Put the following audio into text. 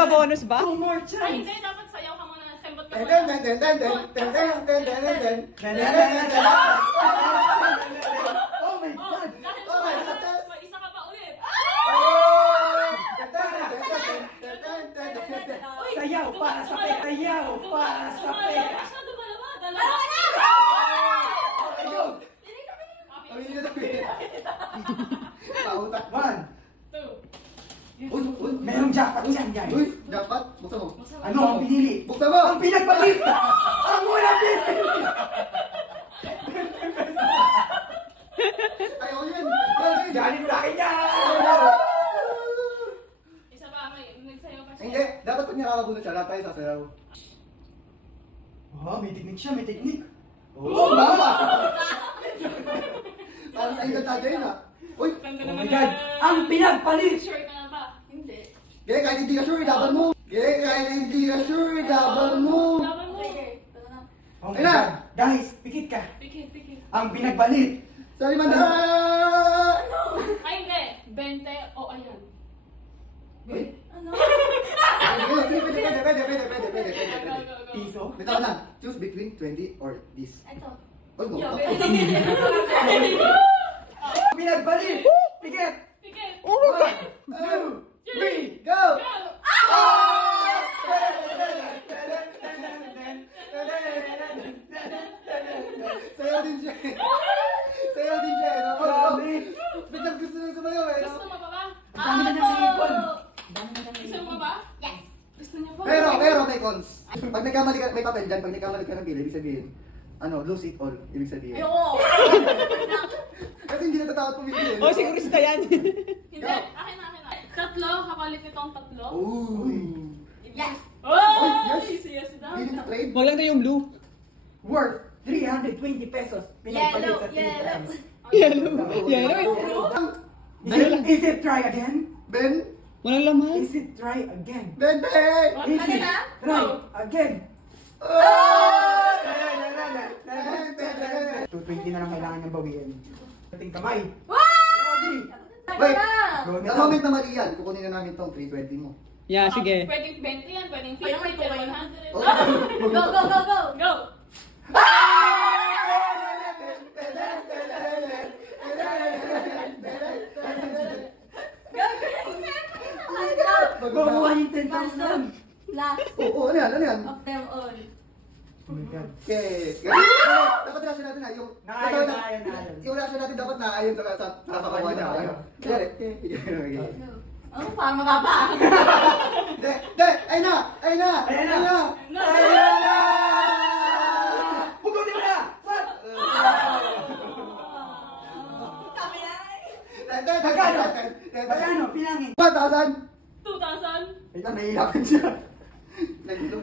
pa bonus ba? 2 more Ay, chance. hindi. Dapat sayaw ka muna. Sembot ka Ten, muna. ten, ten, ten, ten, ten, ten, ten, ten, ten, ten. Oh my God! Dahil Oh my sa God. may isa ka pa ulit. Uy, Sayaw para sa pet! Sayaw para sa pet! Masyado dalawa. Dalawa. Ayun! Pautak. 1. 2. Uy, uy. Merong jackpot dyan, guys. Uy, dapat. Buksan mo. Ano ang pinili? Buksan mo. Ang pinagpalit! Ang walang pinili! Ayaw yun. Galing sa akin yan! Isa pa. May nagsayaw pa siya. Hindi, dapat pag nakakabunod siya, lahat tayo sasayaw. Oh, may teknik siya, may teknik. Oh, mama! Parang sa ingat tayo yun ah. Uy! Ganda Oh naman my God! Ang pinagpalit! Sure ka na ba? Hindi. Gaya, kahit hindi ka sure, laban mo! Gaya, kahit hindi ka sure, laban mo! Laban mo. Oh my Ayun na! God! Guys, pikit ka! Pikit, pikit. Ang pinagpalit! Sa limanda! Ay, hindi. 20 o ayan. Uy! Ano? Pwede. Go. Piso? Bitaw na. Choose between 20 or this. Ito. Uy, mo. Pinagpalit! Pikit! Pikit. 1, 2, 3, go! Sayaw din siya. Sayaw din siya. Grabe! Biglang gusto na sumayaw eh. Gusto mo pa ba? Ang dami na niyang sinipon! Gusto mo ba? Yes. Gusto niya pa? Pero may cons. Pag nagkamali ka, may papel dyan, pag nagkamali ka ng pila, ibig sabihin, lose it all, ibig sabihin. Ayoko. Kasi hindi natatakot pumili. Oh, sigurista yan. Hindi. Akin na. Tatlo. Kapalit nito ang tatlo. Uy. Yes. Oh, yes. Yes daw. Willing to trade? Huwag lang tayo yung blue. Worth 320 pesos. Pinagpalit sa 3 times. Yellow. Is it try again? Ben? Walang laman. Is it try again? Ben! Is it na? try No. again? Oh! 220 na lang kailangan niyang bawiin. Ating kamay. Wait, Go the moment na mali yan, kukunin na namin tong 320 mo. Yeah, sige. Pwedeng 20 yan. Pwedeng 50. Pwedeng Pwedeng 100. Oh. Go. Maguha yung 10,000. Last Oo, ano yan? of them all. Oh my God. Okay. Dapat reaction natin na yung... Naayon. Yung reaction natin dapat naayon sa kasawa niya. Kaya Oh, parang mababa. Hindi! Ayun na! Hugutin mo na! What? Kami na. Magkano? Pinangin. 1,000! 2,000. Wait lang, nahihirapan siya. Nagilo.